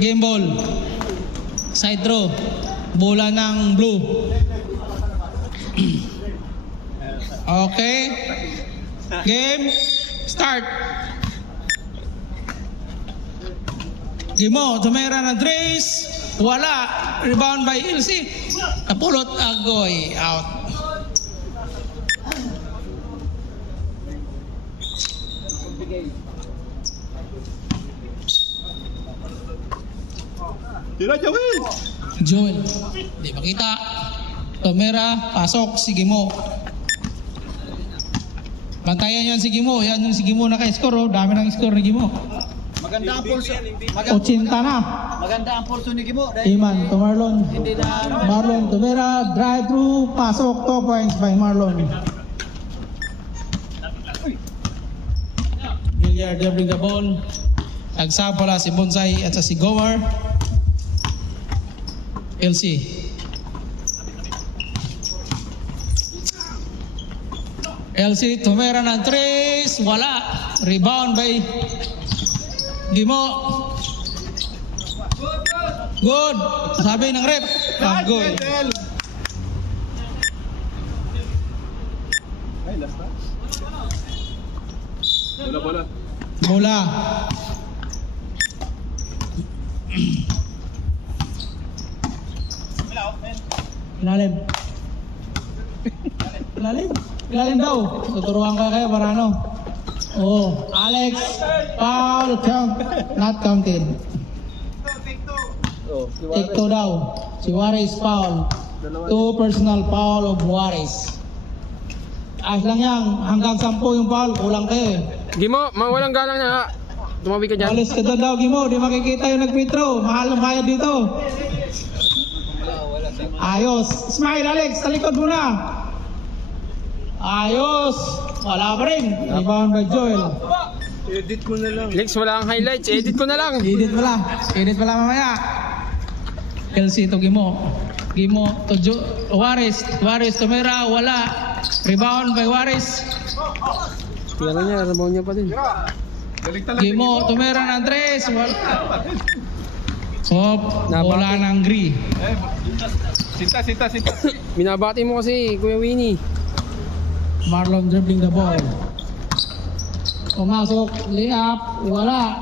game ball. Side throw. Bola ng blue. Okay. Game. Start. Gimo, tumera ng Trace. Wala. Rebound by Ilse. Napulot Agoy. Out. Tira, Joel! Joel. Di makita. Tumera. Pasok. Si Gimo. Bantayan yan si Gimo. Yan yung si Gimo naka-score. Oh. Dami ng score ni Gimo. Maganda ang pulso. 80 na. Maganda ang pulso ni Gimo. Iman to Marlon. Hindi na Marlon Tumera. Drive through. Pasok. 2 points by Marlon. Villar dribbling the ball. Nagsapala si Bonsai at si Gomar. LC. LC tumera ng Trace. Wala. Rebound by Gimo. Good. Sabi ng rep. Good. Ay, last na. Bola. Bola. Ilalim. Ilalim. Ilalim daw. Tuturuan ka kayo para ano. Oh, Alex. Foul. Count. Not counted. Take two daw. Si Juarez foul. 2 personal foul of Juarez. Ayos lang yan. Hanggang 10 yung foul. Kulang kayo eh. Gimo, mawalang galang na. Tumabi ka dyan. Alis ka doon daw, Gimo. Di makikita yung nag-free throw. Mahal ang bayad dito. Ayos. Smile, Alex. Sa likod muna. Ayos. Wala pa rin. Rebound by Joel. Edit mo na lang. Lex, wala kang highlights. Edit ko na lang. Edit pala. Edit pala mamaya. LC to Gimo. Gimo to Juarez. Juarez tumira. Wala. Rebound by Juarez. Tira niya, rabaw niya pa din. Galing talaga. Gimo tumira ng Andres. Wala. Hop. Wala ng Gree. Eh, Sinta. Binabati mo kasi, Kuya Winnie. Marlon dribbling the ball. Pumasok, layup, wala.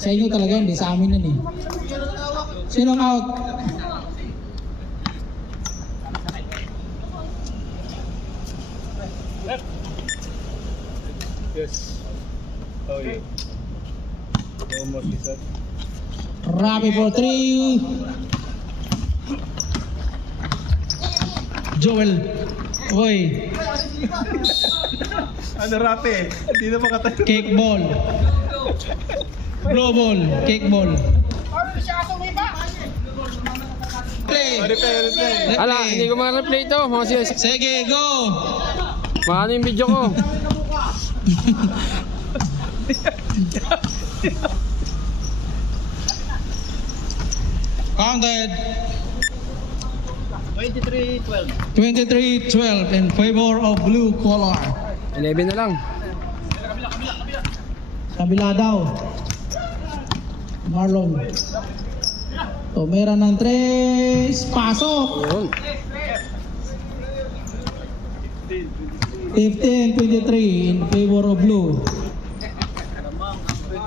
Sa inyo talaga hindi sa amin yan eh. Sinong out? Yes. Oh, yeah. Almost is that. Rabi for 3. Joel. Oy, Ano rape? Hindi na makatayo. cake ball. Blow ball, cake ball. Play. Replay. Ala, hindi ko ma-replay ito. Mga siya. Sige, go. Paano yung video ko? Counted. 23-12. 23-12 in favor of blue color. 11 na lang. Kabila daw. Marlon. Tumira ng 3. Pasok. Yun. 15-23 in favor of blue.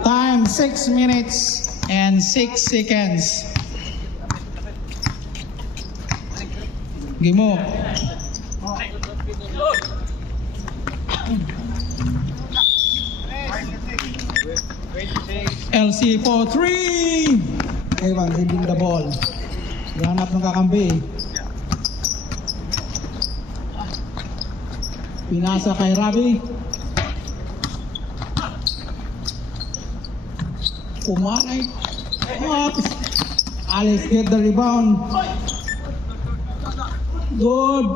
Time 6 minutes and 6 seconds. Gimo. LC for 3. Evan dribbling the ball. Ganap ng kakampi. Pinasa kay Rabi. Pumanay. Alex get the rebound. Good.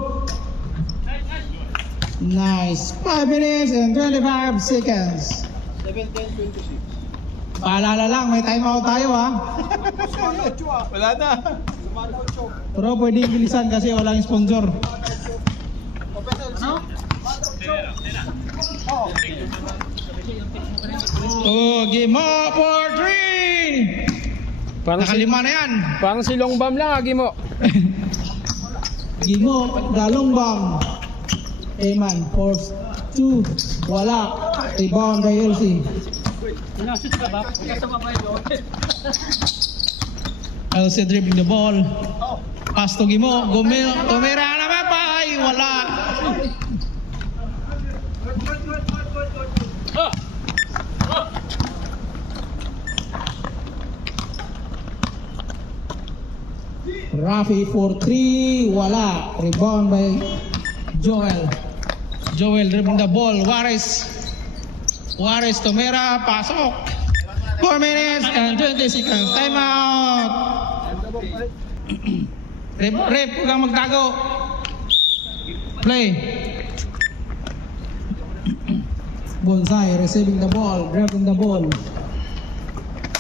Nice. 5 minutes and 25 seconds. 17-26. Paalala lang, may timeout tayo ha. Wala na. Pero pwedeng bilisan kasi walang sponsor. Ano? Oh, game up for Parang si, Nakalima na yan. parang si Long Bam lang, Gimo. Gimo, dalong bang. Eman, force 2. Wala. Rebound by LC. LC dribbling the ball. Pass to Gimo. Tumira naman pa. Ay, wala. Rafi for 3. Wala. Rebound by Joel. Joel dribbling the ball. Juarez Tumira. Pasok. 4 minutes and 20 seconds. Time out. Rep, huwag kang magtago. Play. Bonsai receiving the ball, grabbing the ball.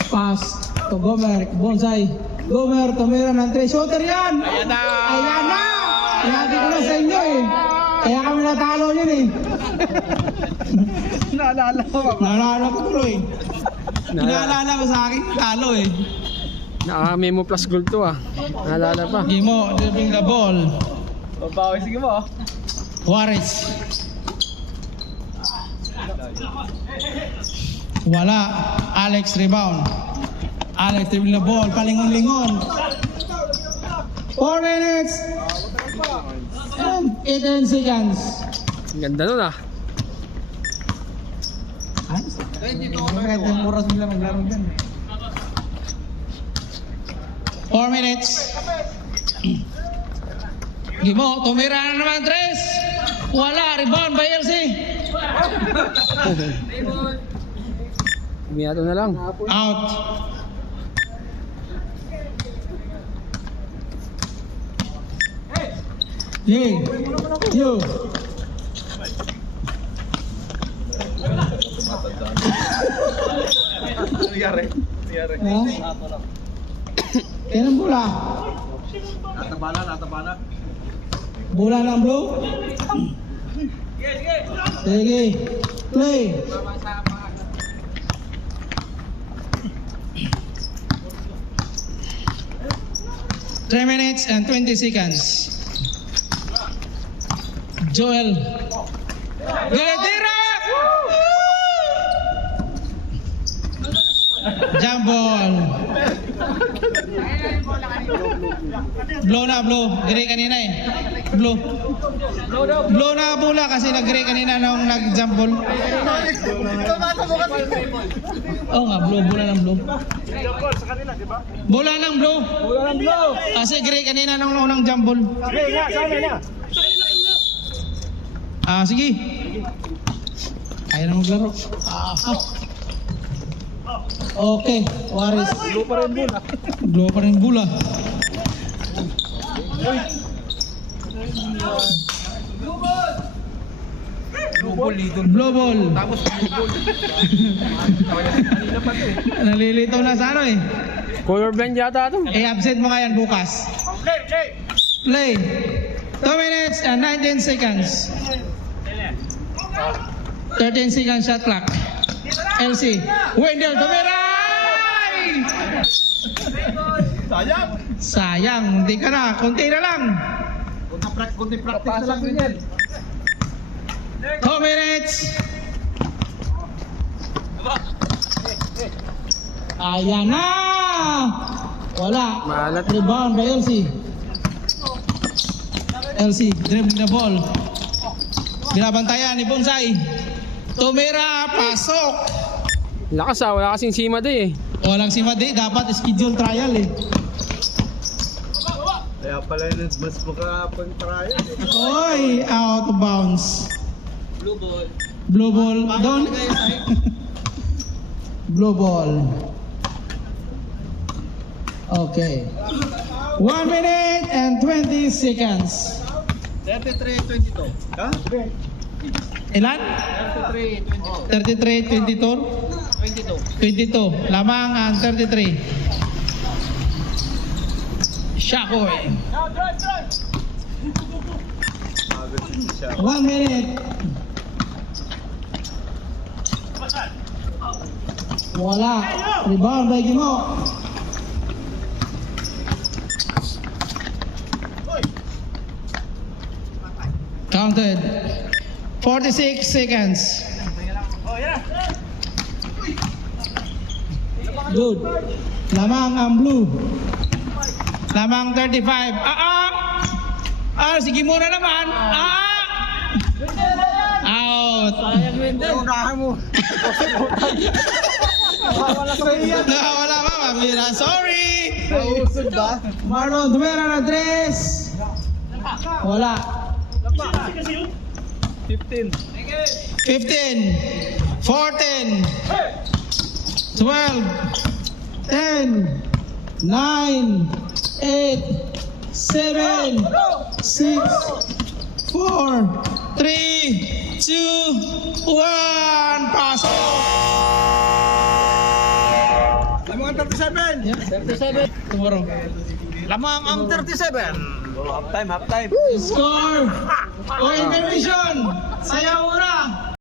Pass to Gomer. Bonsai. Gomer, tumira ng 3. Shooter yan! Ayan na! Ayan na! Sinabi ko na sa inyo eh. Kaya kami natalo yun eh. Naalala ko ba? Naalala ko tuloy. Naalala ko sa akin, talo eh. Naka-memo plus gold to ah. Naalala pa. Gimo, dribbling the ball. Babawi, sige mo. Juarez. Wala. Alex rebound. Alex dribbling the ball. Palingon-lingon. 4 minutes. And 18 seconds. Ang ganda nun ah. Kahit yung oras nila maglaro dyan. 4 minutes. Gimo, tumira na naman 3. Wala. Rebound by LC. Umiyato na lang. Out. Yay. Yo. Nangyari. Ha? Kailan bola? Natabana. Bola ng blue? Sige. Play. Three minutes and 20 seconds. Joel. Galadira! Jump ball. Blow na, blow. Gray kanina eh. Blow. Blow na bola kasi nag-gray kanina nung nag-jump ball. Oo nga, blow. Bola ng blow. Bola ng blow. Kasi gray kanina nung unang jump ball. Sige. Kaya na maglaro. Okay, Juarez. Blow pa rin bola. Blue ball. Tapos Nalilitaw na sa ano eh. Colorblind yata ito. I-absent mo nga yan bukas. Play. 2 minutes and 19 seconds. 13 seconds shot clock. LC. Wendell Tumiray! Sayang. Hindi ka na. Kunti na lang. Kunti practice na lang yan. 2 minutes. Ayan na! Wala. Maalat. Rebound by LC. LC, dribbling the ball. Binabantayan ni Bonsai. Tumira, pasok. Lakas ah, wala kasing sima doon eh. Walang si Madi, dapat schedule trial eh. kaya pala yun, mas makapag-try. Oy, out of bounds. Blue ball. Blue ball. Down. Blue ball. Okay. 1 minute and 20 seconds. 33-22. Ha? Ilan? 33-22. 33, 22. 22. Lamang ang 33. Shakoy. 1 minute. Wala. Rebound by Gimo. Counted. 46 seconds. Good. Lamang ang blue. Lamang 35. Sige muna naman. Out. Unahan mo. Wala pa, Mamira. Sorry. Nausog ba? Marlon, tumira na 3. Wala. 15. 15, 14, 12, 10, 9, 8, 7, 6, 4, 3, 2, 1. Pasok! Lamang ang 37. Tomorrow. Lamang ang 37. Half time. Score! O intermission! Sayaw